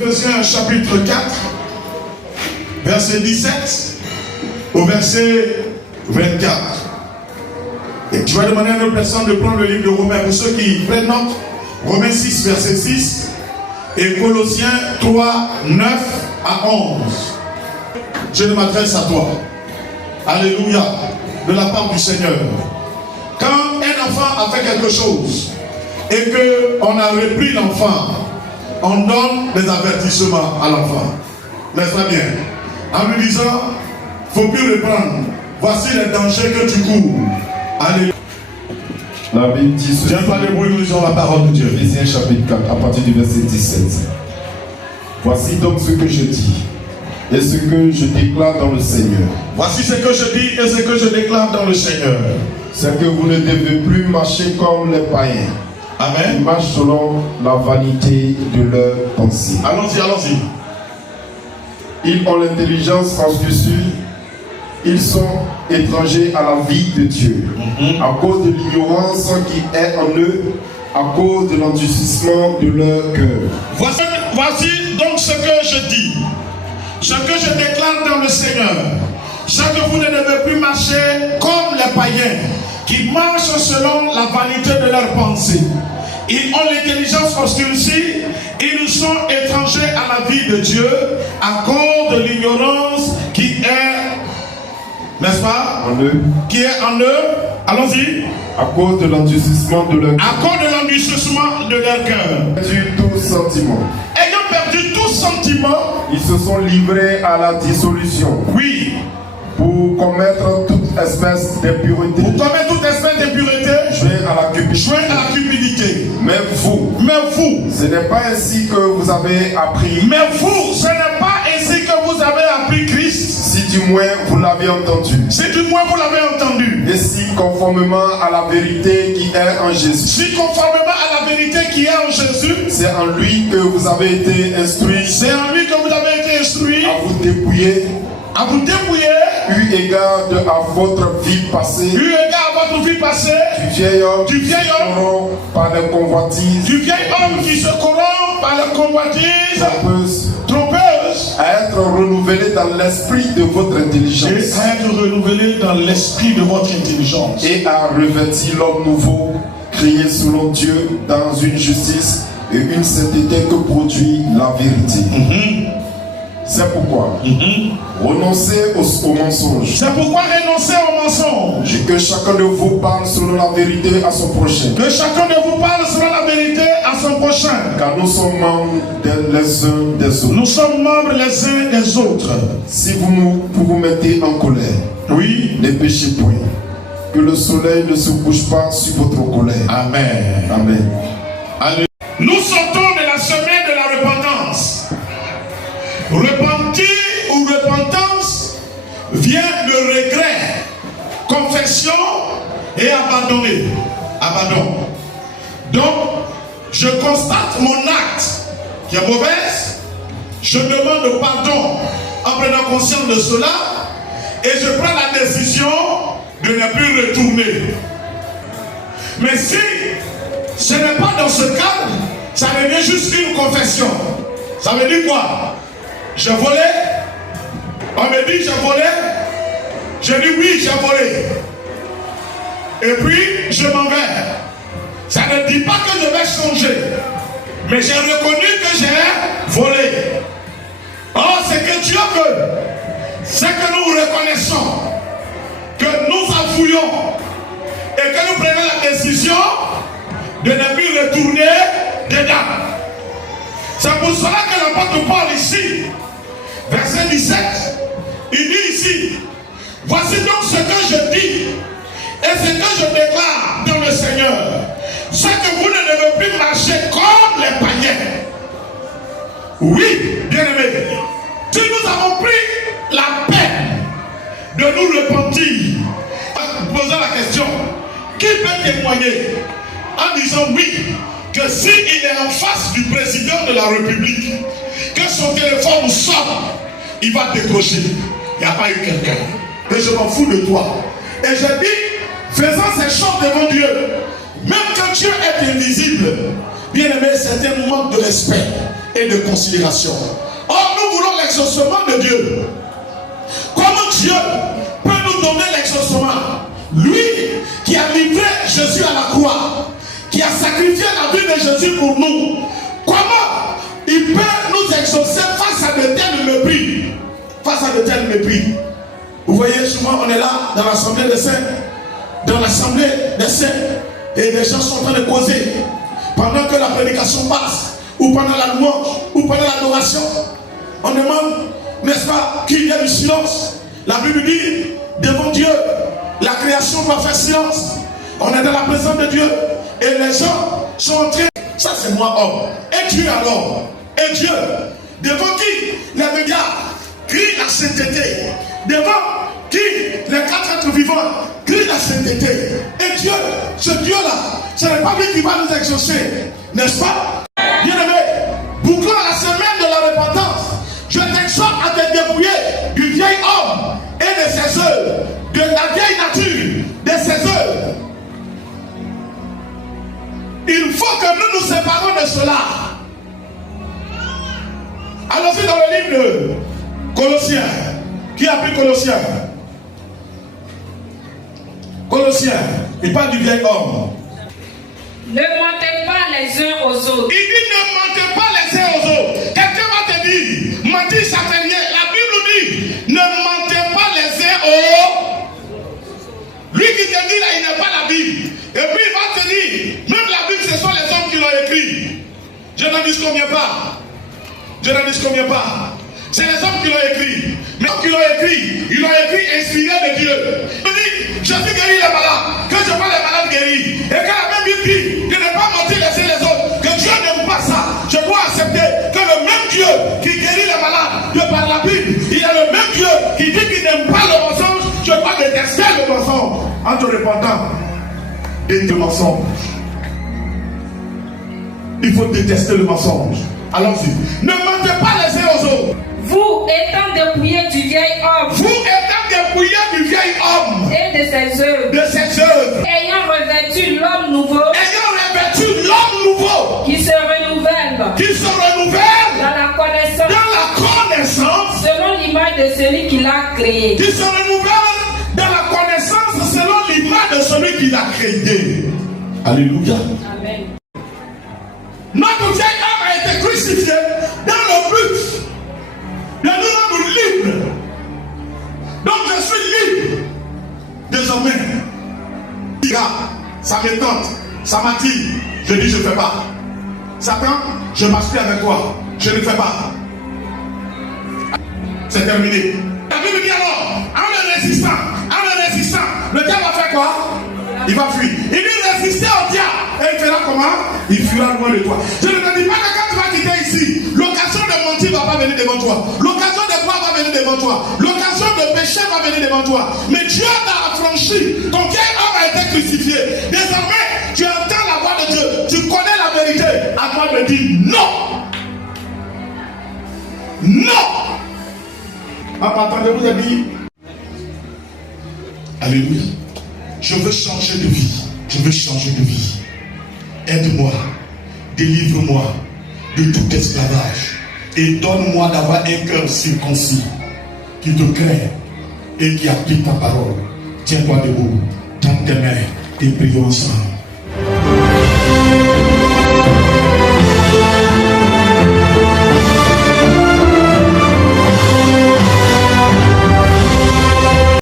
Ephésiens chapitre 4, verset 17 au verset 24. Et tu vas demander à une autre personne de prendre le livre de Romains. Pour ceux qui prennent note, Romains 6, verset 6 et Colossiens 3, 9 à 11. Je m'adresse à toi. Alléluia. De la part du Seigneur. Quand un enfant a fait quelque chose et qu'on a repris l'enfant, on donne des avertissements à l'enfant. N'est-ce pas bien? En lui disant, il ne faut plus reprendre. Voici les dangers que tu cours. Alléluia. La Bible dit ceci. Tiens pas le bruit, nous lisons la parole de Dieu. Ephésiens chapitre 4, à partir du verset 17. Voici donc ce que je dis et ce que je déclare dans le Seigneur. Voici ce que je dis et ce que je déclare dans le Seigneur. C'est que vous ne devez plus marcher comme les païens. Amen. Ils marchent selon la vanité de leurs pensées. Allons-y, allons-y. Ils ont l'intelligence transgressée. Ils sont étrangers à la vie de Dieu. À cause de l'ignorance qui est en eux, à cause de l'endurcissement de leur cœur. Voici donc ce que je dis, ce que je déclare dans le Seigneur. C'est que vous ne devez plus marcher comme les païens qui marchent selon la vanité de leurs pensées. Ils ont l'intelligence obscurcie, ils sont étrangers à la vie de Dieu à cause de l'ignorance qui est, n'est-ce pas, En eux. qui est en eux. Allons-y. À cause de l'endurcissement de leur cœur. À cause de l'endurcissement de leur cœur. Perdu tout sentiment. Ayant perdu tout sentiment, Ils se sont livrés à la dissolution. oui, Pour commettre toute espèce d'impureté. vous commettez toute espèce d'impureté, Jouer à la cupidité. jouez à la cupidité. Mais vous, Ce n'est pas ainsi que vous avez appris. n'est pas ainsi que vous avez appris Christ. Si du moins vous l'avez entendu. Si du moins vous l'avez entendu. Et si conformément à la vérité qui est en Jésus. Si conformément à la vérité qui est en Jésus, C'est en lui que vous avez été instruits. c'est en lui que vous avez été instruit À vous dépouiller. à vous dépouiller, Eu égard à votre vie passée. eu égard à votre vie passée, Du vieil homme. du vieil homme, corrompt par les convoitises. du vieil homme qui se corrompt par la convoitise Trompeuse. trompeuse, À être renouvelé dans l'esprit de votre et intelligence. à être renouvelé dans l'esprit de votre intelligence. Et à revêtir l'homme nouveau, créé selon Dieu dans une justice et une sainteté que produit la vérité. C'est pourquoi renoncez au mensonge. C'est pourquoi renoncer au mensonge. Et que chacun de vous parle selon la vérité à son prochain. Que chacun de vous parle selon la vérité à son prochain. Car nous sommes membres les uns des autres. Nous sommes membres les uns des autres. Si vous vous mettez en colère, Oui. ne péchez point. Que le soleil ne se couche pas sur votre colère. Amen. Amen. Alléluia. Nous sortons de la semaine de la repentance. Repentir ou repentance vient de regret, confession et abandonner. Abandon. Donc, je constate mon acte qui est mauvaise. Je demande pardon en prenant conscience de cela. Et je prends la décision de ne plus retourner. Mais si ce n'est pas dans ce cadre, ça devient juste une confession. Ça veut dire quoi? Je volais. On me dit je volais. Je dis oui, j'ai volé. Et puis je m'en vais. Ça ne dit pas que je vais changer. Mais j'ai reconnu que j'ai volé. Or, ce que Dieu veut, c'est que nous reconnaissons, que nous avouions et que nous prenons la décision de ne plus retourner dedans. C'est pour cela que l'apôtre Paul ici, verset 17, il dit ici, voici donc ce que je dis et ce que je déclare dans le Seigneur, c'est que vous ne devez plus marcher comme les païens. Oui, bien-aimés, si nous avons pris la peine de nous repentir, en posant la question, qui peut témoigner en disant oui, que s'il est en face du président de la République, que son téléphone sonne, il va décrocher. Il n'y a pas eu quelqu'un. Et je m'en fous de toi. Et je dis, faisant ces choses devant Dieu, même quand Dieu est invisible, bien aimé, c'est un manque de respect. et de considération. Or, nous voulons l'exaucement de Dieu. Comment Dieu peut nous donner l'exaucement? Lui qui a livré Jésus à la croix, qui a sacrifié la vie de Jésus pour nous, comment il peut nous exaucer face à de tels mépris? Face à de tels mépris. Vous voyez, souvent on est là dans l'assemblée des saints, et les gens sont en train de causer pendant que la prédication passe, ou pendant la louange, ou pendant l'adoration. On demande, n'est-ce pas, qu'il y ait du silence. La Bible dit, devant Dieu, la création doit faire silence. On est dans la présence de Dieu et les gens sont en train. Ça c'est moi homme. Et Dieu alors? Et Dieu, devant qui les médias crient la sainteté? Devant qui les quatre êtres vivants crient la sainteté? Et Dieu, ce Dieu-là, ce n'est pas lui qui va nous exaucer, n'est-ce pas? Bien-aimé, bouclant la semaine de la repentance, je t'exhorte à te dépouiller du vieil homme et de ses œuvres, de la vieille nature, de ses œuvres. Il faut que nous nous séparons de cela. Allons-y dans le livre de Colossiens. Qui a pris Colossiens? Colossiens, il parle du vieil homme. Ne mentez pas les uns aux autres. Il dit ne mentez pas les uns aux autres. Quelqu'un va te dire, mentir ça fait rien. La Bible dit, ne mentez pas les uns aux autres. Lui qui te dit là, il n'est pas la Bible. Et puis il va te dire, même la Bible, ce sont les hommes qui l'ont écrit. Je n'en dis combien pas. Je n'en dis combien pas. C'est les hommes qui l'ont écrit. Mais qui l'ont écrit, ils l'ont écrit inspiré de Dieu. Il dit, je suis guéri les malades, que je vois les malades guéris. Et quand la même Bible dit, de ne pas mentir les uns les autres, que Dieu n'aime pas ça, je dois accepter que le même Dieu qui guérit les malades, de par la Bible, il y a le même Dieu qui dit qu'il n'aime pas le mensonge, je dois détester le mensonge. En te répandant et le mensonge. Il faut détester le mensonge. Allons-y. Ne mentez pas les uns aux autres. Vous étant dépouillés du vieil homme. Vous étant dépouillés du vieil homme. Et de ses œuvres. De ses œuvres. Ayant revêtu l'homme nouveau. Ayant revêtu l'homme nouveau. Qui se renouvelle. Qui se renouvelle. Dans la connaissance. Dans la connaissance. Selon l'image de celui qui l'a créé. Qui se renouvelle dans la connaissance selon l'image de celui qui l'a créé. Alléluia. Amen. Notre vieil homme a été crucifié dans le but de nous rendre libres. Donc je suis libre. Désormais, ça me tente, ça m'attire. Je dis je ne fais pas. Satan, je ne marche plus avec toi. Je ne fais pas. C'est terminé. La Bible dit alors, en le résistant, le diable va faire quoi? Il va fuir. Il dit résister au diable. Et il fera comment? Il fuira loin de toi. Je ne te dis pas que quand tu vas quitter ici, l'occasion de mentir ne va pas venir devant toi. L'occasion de boire va venir devant toi. L'occasion de pécher va venir devant toi. Mais Dieu t'a affranchi. Ton vieil homme a été crucifié. Désormais, tu entends la voix de Dieu. Tu connais la vérité. À toi de dire non. Non. En partant de vous a dit, alléluia. Je veux changer de vie. Je veux changer de vie. Aide-moi. Délivre-moi de tout esclavage. Et donne-moi d'avoir un cœur circoncis qui te craint et qui applique ta parole. Tiens-toi debout. Tends tes mains et prions ensemble.